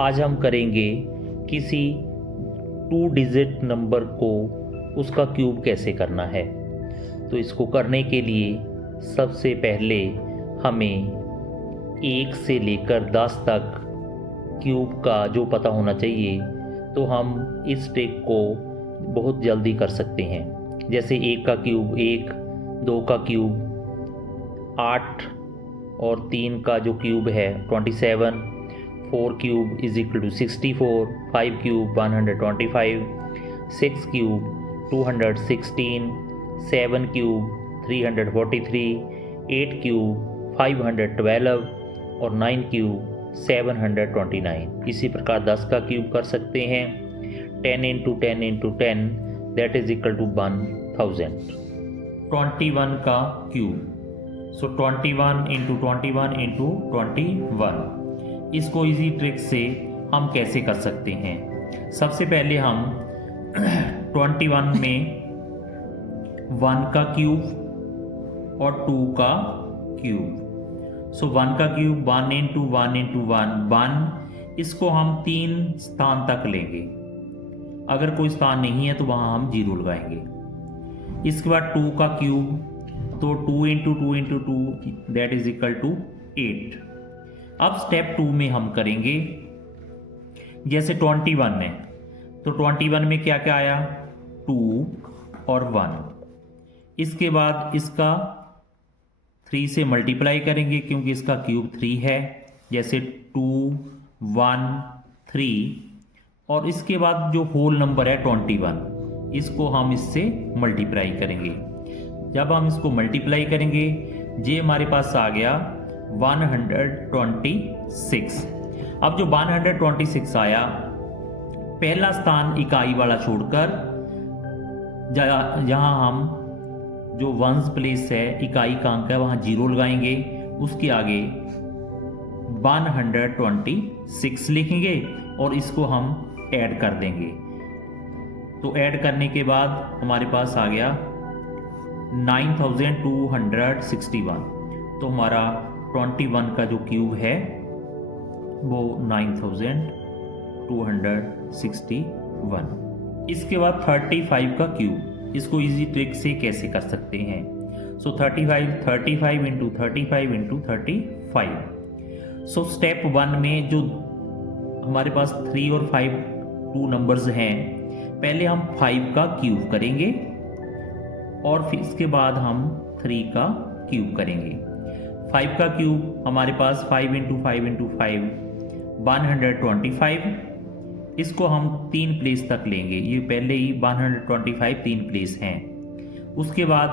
आज हम करेंगे किसी 2 डिजिट नंबर को उसका क्यूब कैसे करना है। तो इसको करने के लिए सबसे पहले हमें 1 से लेकर 10 तक क्यूब का जो पता होना चाहिए, तो हम इस ट्रिक को बहुत जल्दी कर सकते हैं। जैसे 1 का क्यूब 1, 2 का क्यूब 8 और 3 का जो क्यूब है 27, 4 cube is equal to 64, 5 cube 125, 6 cube 216, 7 cube 343, 8 cube 512 और 9 क्यूब 729। इसी प्रकार 10 का क्यूब कर सकते हैं। 10 into 10 into 10 that is equal to 1000। 21 का क्यूब, सो 21 इंटू 21 इंटू 21। इसको इजी ट्रिक से हम कैसे कर सकते हैं। सबसे पहले हम 21 में 1 का क्यूब और 2 का क्यूब, सो 1 का क्यूब 1 इंटू 1 इंटू 1, इसको हम 3 स्थान तक लेंगे। अगर कोई स्थान नहीं है तो वहाँ हम 0 लगाएंगे। इसके बाद 2 का क्यूब, तो 2 into 2 into 2 that is equal to 8। अब स्टेप 2 में हम करेंगे, जैसे 21 में, तो 21 में क्या क्या आया, 2 और 1। इसके बाद इसका 3 से मल्टीप्लाई करेंगे क्योंकि इसका क्यूब 3 है, जैसे 2, 1, 3। और इसके बाद जो होल नंबर है 21, इसको हम इससे मल्टीप्लाई करेंगे। जब हम इसको मल्टीप्लाई करेंगे, ये हमारे पास आ गया 126। अब जो 126 आया, पहला स्थान इकाई वाला छोड़कर जहाँ हम जो वंस प्लेस है, इकाई का अंक है, वहाँ 0 लगाएंगे। उसके आगे 126 लिखेंगे और इसको हम ऐड कर देंगे। तो ऐड करने के बाद हमारे पास आ गया 9261। तो हमारा 21 का जो क्यूब है वो 9261। इसके बाद 35 का क्यूब, इसको इजी ट्रिक से कैसे कर सकते हैं। सो 35 इंटू 35 इंटू 35। सो स्टेप 1 में जो हमारे पास 3 और 5 2 नंबर्स हैं, पहले हम 5 का क्यूब करेंगे और फिर इसके बाद हम 3 का क्यूब करेंगे। 5 का क्यूब हमारे पास 5 इंटू 5 इंटू 5 125। इसको हम 3 प्लेस तक लेंगे, ये पहले ही 125 3 प्लेस हैं। उसके बाद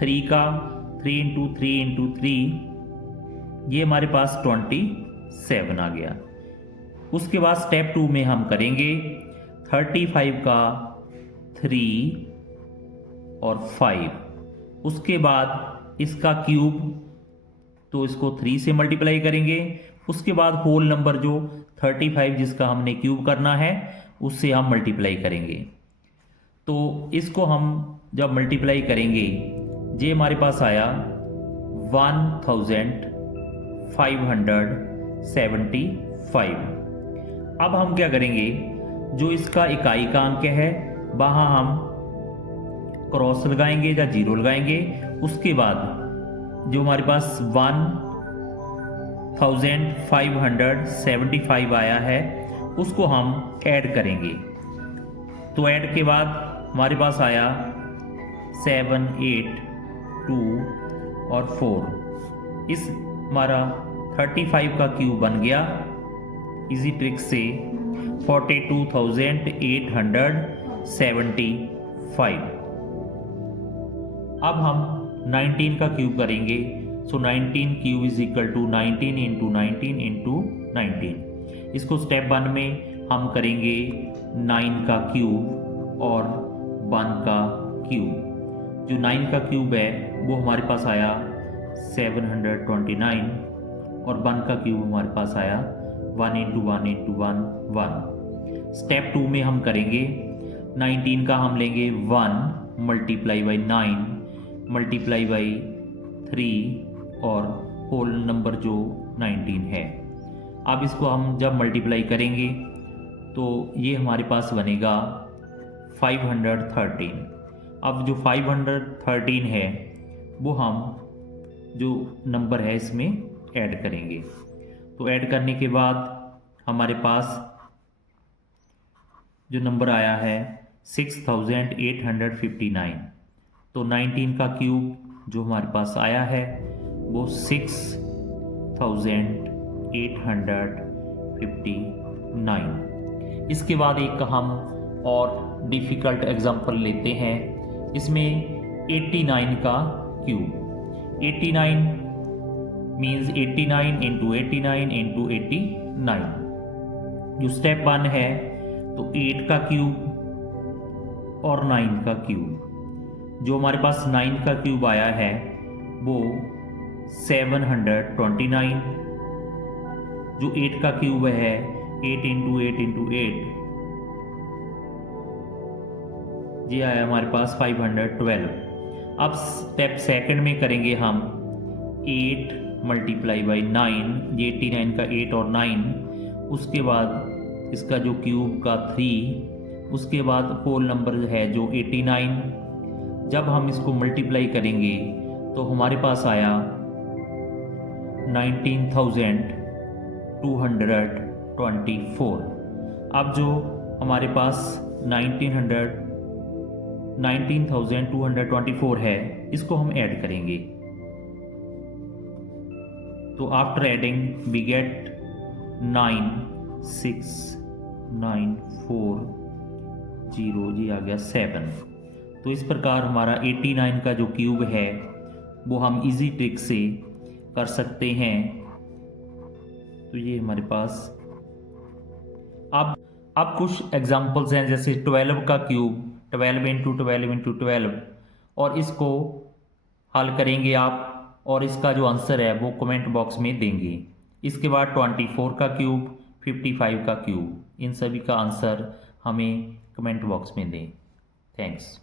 3 का 3 इंटू 3 इंटू 3, ये हमारे पास 27 आ गया। उसके बाद स्टेप 2 में हम करेंगे 35 का 3 और 5। उसके बाद इसका क्यूब, तो इसको 3 से मल्टीप्लाई करेंगे। उसके बाद होल नंबर जो 35 जिसका हमने क्यूब करना है, उससे हम मल्टीप्लाई करेंगे। तो इसको हम जब मल्टीप्लाई करेंगे, ये हमारे पास आया 1575। अब हम क्या करेंगे, जो इसका इकाई का अंक है वहाँ हम क्रॉस लगाएंगे या 0 लगाएंगे। उसके बाद जो हमारे पास 1575 आया है, उसको हम ऐड करेंगे। तो ऐड के बाद हमारे पास आया 7, 8, 2 और 4। इस हमारा 35 का क्यूब बन गया इजी ट्रिक से 42,875। अब हम 19 का क्यूब करेंगे। So 19 cube is equal to 19 into 19 into 19। इसको स्टेप 1 में हम करेंगे 9 का क्यूब और 1 का क्यूब। जो 9 का क्यूब है वो हमारे पास आया 729 और 1 का क्यूब हमारे पास आया 1 इंटू 1 इंटू 1 1। स्टेप 2 में हम करेंगे 19 का हम लेंगे 1 मल्टीप्लाई बाई 9 मल्टीप्लाई बाई 3 और होल नंबर जो 19 है। अब इसको हम जब मल्टीप्लाई करेंगे तो ये हमारे पास बनेगा 513। अब जो 513 है वो हम जो नंबर है इसमें ऐड करेंगे। तो ऐड करने के बाद हमारे पास जो नंबर आया है 6859। तो 19 का क्यूब जो हमारे पास आया है वो 6859। इसके बाद एक हम और डिफ़िकल्ट एग्जांपल लेते हैं। इसमें 89 का क्यूब, 89 मीन्स 89 इंटू 89 इंटू 89। जो स्टेप 1 है तो 8 का क्यूब और 9 का क्यूब। जो हमारे पास 9 का क्यूब आया है वो 729। जो 8 का क्यूब है 8 इंटू 8 इंटू 8, ये आया हमारे पास 512। अब स्टेप सेकंड में करेंगे हम 8 मल्टीप्लाई बाई 9, ये 89 का 8 और 9, उसके बाद इसका जो क्यूब का 3, उसके बाद होल नंबर है जो 89। जब हम इसको मल्टीप्लाई करेंगे तो हमारे पास आया 19,224। अब जो हमारे पास 19,224 है इसको हम ऐड करेंगे। तो आफ्टर एडिंग वी गेट 9694, जी आ गया 7। तो इस प्रकार हमारा 89 का जो क्यूब है वो हम इजी ट्रिक से कर सकते हैं। तो ये हमारे पास अब कुछ एग्जांपल्स हैं, जैसे 12 का क्यूब 12 इंटू 12 इंटू 12, और इसको हल करेंगे आप और इसका जो आंसर है वो कमेंट बॉक्स में देंगे। इसके बाद 24 का क्यूब, 55 का क्यूब, इन सभी का आंसर हमें कमेंट बॉक्स में दें। थैंक्स।